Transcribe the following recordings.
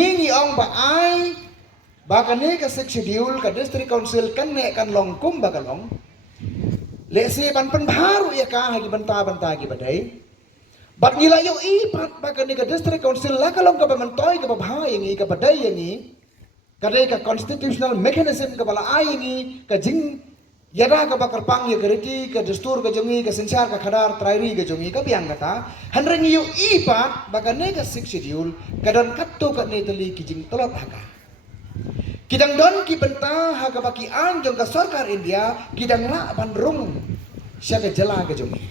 ngi ong ba ai ba kan ni ka sik schedule ka district council kan ne kan long kum ba kan long le si ban pen baru ya ka hagi banta gi badai bat ngila yo i pat ba kan ni ka district council la ka long ka ban toy ka ba yang i ka badai yang i kadai ka constitutional mechanism ka bala ai ngi ka jing yada ka bakar pang ya keriti ka dastur ka jongi ka sensar ka khadar trairi ka jongi ka biang kata hanreng yu ipat bakane ka sik schedule kadan katto ka ne tali ki jing tolot haka kidang don ki benta haka baki an jong ka sarkar India kidang la bandrung sya ka jala ka jongi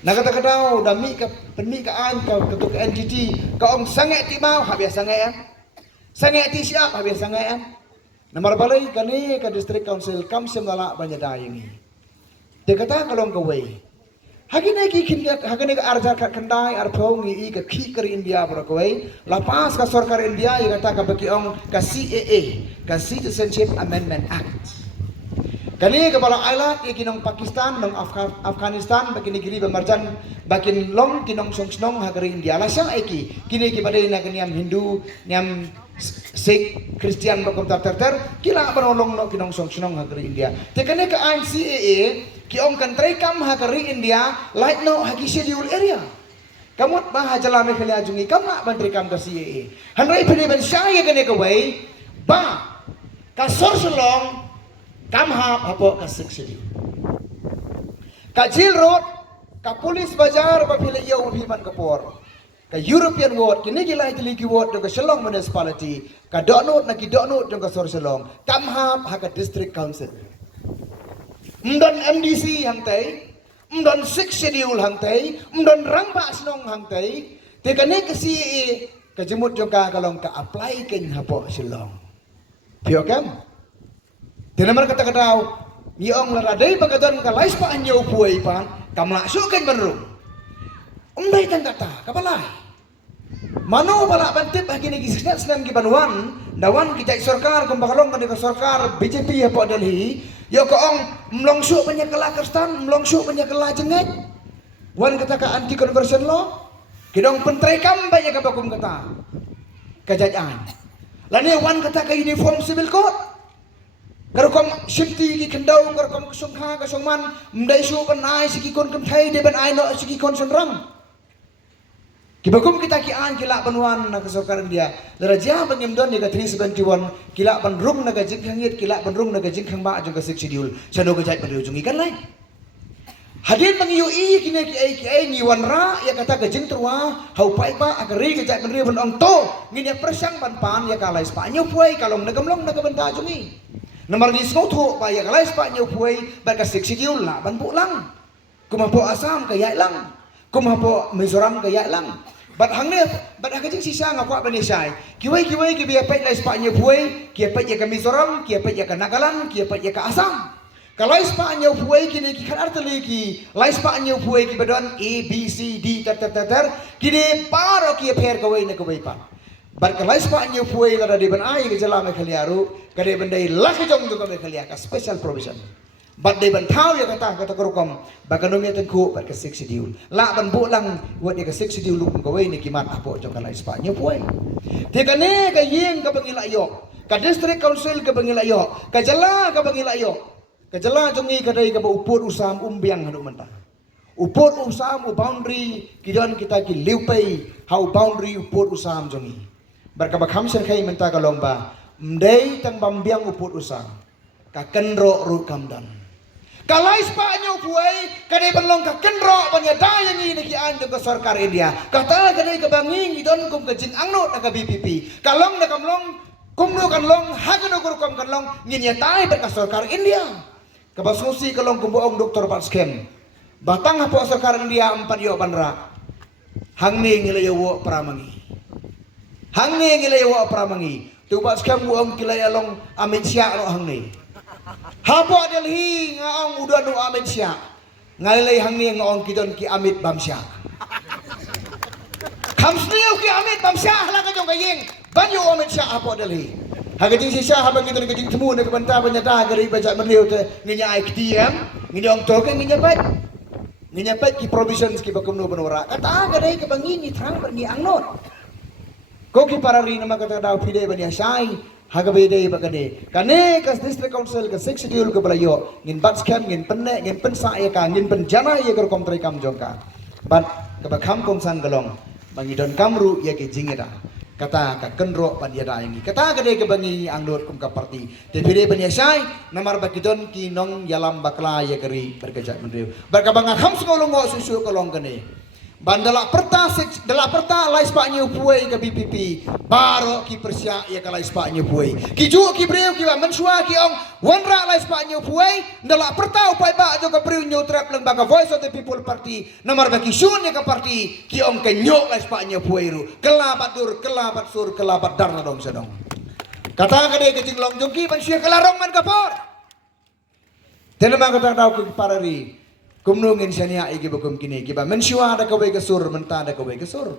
na kata kadau dami ka penmi ka an ka ketuk NGT ka ong sange ti mau ha biasa sange ya sange ti siap ha biasa sange ya Namar balai kani ka district council kam semala banyada yangi. Te kata kalong kawai. Hagine ki kinga hagine ka arjar ka kandai arphong i ka khi kar India bro kawai. Lapas ka sarkar India i kata ka baki ong ka CAA, ka Citizenship Amendment Act. Kani ka bala ailat i kinong Pakistan nong Afghanistan baki negeri bamarjan bakin long kinong songsnong hagari India. Lasang eki kini ki badai na kaniam Hindu niam Sikh, Christian bakom terter kila banolong no kinong songsnong hagari India. Tekane ka ang CAA ki ong kantray kam hagari India light no hagi schedule area. Kamot ba hajala me khala jungi kam na bantri kam ka CAA. Hanrai phine ban shaya kane ka wai ba ka sorsolong kam ha apo ka Sikh schedule. Ka Jail Road ka Police Bazar ba phile yo himan kapor. Ka European ward kini gilai tiliki ward dong Shillong municipality ka donut na ki donut dong ka Sor Shillong kamhap ha ka district council mdon MDC hangtai mdon 6 schedule hangtai mdon rangba snong hangtai te kane ka CAA ka jemut dong ka kalong ka apply ken hapo Shillong pio kam te namar kata kadau niong laradai bagadon ka lais pa anyo puai pan kamla suken benru umbai tan kata kapalai Mano bala bantip hagi negi senat senam ki banwan dawan ki jai sarkar kum bakalong kan ka sarkar BJP apa Delhi yo ko ong mlongsu penyekala Kristan mlongsu penyekala jenget wan kata ka anti conversion law kidong pentrai kam banyak ka bakum kata kajajaan lani wan kata ka uniform civil code karukom shifti ki kendau karukom kusungha kasungman mdai su panai siki kon kum thai de ban ai no siki kon sonram Kibakum kita kian kilak banwan na kasarkar India. Daraja bangimdon ni ka 371 kilak bandrung na ka jinghangit kilak bandrung na ka jinghang ba jong ka sik schedule. Sano ka jait padung ikan lain. Hadin mangiyo i kini ki ai ni wanra ya kata ka jing truwa hau pai pa akari ka jait bandri ban ong to nginya persang pan ya kalai spa nyo puai kalong nagamlong na ka banta jungi. Namar ni snotho pa ya kalai spa nyo puai ba ka sik schedule la ban lang. Kumapo Assam ka yai lang. Kumapo Mizoram ka yai lang. Bat hangne bat hakajing sisa ngakwa banisai kiwai ki biya pet lai spa puai ki pet ya ka Mizoram ki pet ya ka Nagaland ki pet ya ka Assam kalau spa puai kini ki kan arteli ki lai spa puai ki badon A B C D ter kini paro ki per kawai na kawai pa bat kalau spa puai la di ban ai ke jala me khaliaru kade bandai la ke jong tu ka me khalia ka special provision Bat day ban tau ya kata kerukom bakanom ya tengku bat ke 6 schedule la ban bolang wat ya ke 6 schedule lum gawai ni kimat apo jong kalai Spanya puai te kane ka yeng ka bangila yo ka district council ka bangila yo ka jala ka bangila yo ka jala jongi ka dai ka ba upur usam umbiang hanu mentah upur usam u boundary kidon kita ki liupai how boundary upur usam jongi bar ka bakham sen khai mentah ka lomba mdai tang bambiang upur usam ka kenro ru kamdan Kalai Spanya puai kadai belong ka kenro banya daya ni ki anjo ka sarkar India kata kadai ka bangi don kum ka jing angno na ka BPP kalong na kamlong kumno kanlong hagano kurukom kanlong nginya tai ber ka sarkar India ka basusi kalong kumbuong doktor Patskem batang hapo sarkar India 4 yo banra hangni ngilayo pramangi hangni ngilayo pramangi tu Patskem buong kilayalong Amit Syah no hangni Hapo Delhi ngaong udan nu Amit Syah ngalilay hangni ngaong kidon ki Amit Bamsya kamsniyo ki Amit Bamsya hala ka jong kayeng banyo Amit Syah hapo Delhi hagajing si Syah habang kidon kajing temu na kabanta banyata gari baca merliw te nginya ay KTM nginya ong toke nginya pat ki provisions ki bakum no banora kata gaday kabangin ni trang pergi angnot Ko ki parari nama kata daw pide bani asai hagabede bagane kane kas district council ka six schedule ka balayo ngin bats kem ngin penne ngin pensa ya ka ngin penjana ya ka kom trai kam jongka bat ka bakam kom san galong bangidon kamru ya ke jingeda kata ka kenro pan ya dayangi kata gade ke bangi anglot kum ka parti te pide bani asai namar bakidon ki nong yalam bakla ya keri berkejak mendeu barkabanga kham skolong ngo susu kolong kane bandala perta lais pak nyu puai ke BPP baro ki persya ya ka lais pak nyu puai ki ju ki breu ki mensua ki ong wanra lais pak nyu puai ndala perta upai ba jo ka breu nyu trap leng baga voice of the people party nomor baki sun ya ka party ki ong ke nyok lais pak nyu puai ru kelabat dur kelabat sur kelabat dar dong sedong kata kade ke jinglong jongki manusia kelarong man kapor tenema kata tau ke parari kumnungin siya niya ikibukum kini kiba mensua ada kaway kasur menta ada kaway kasur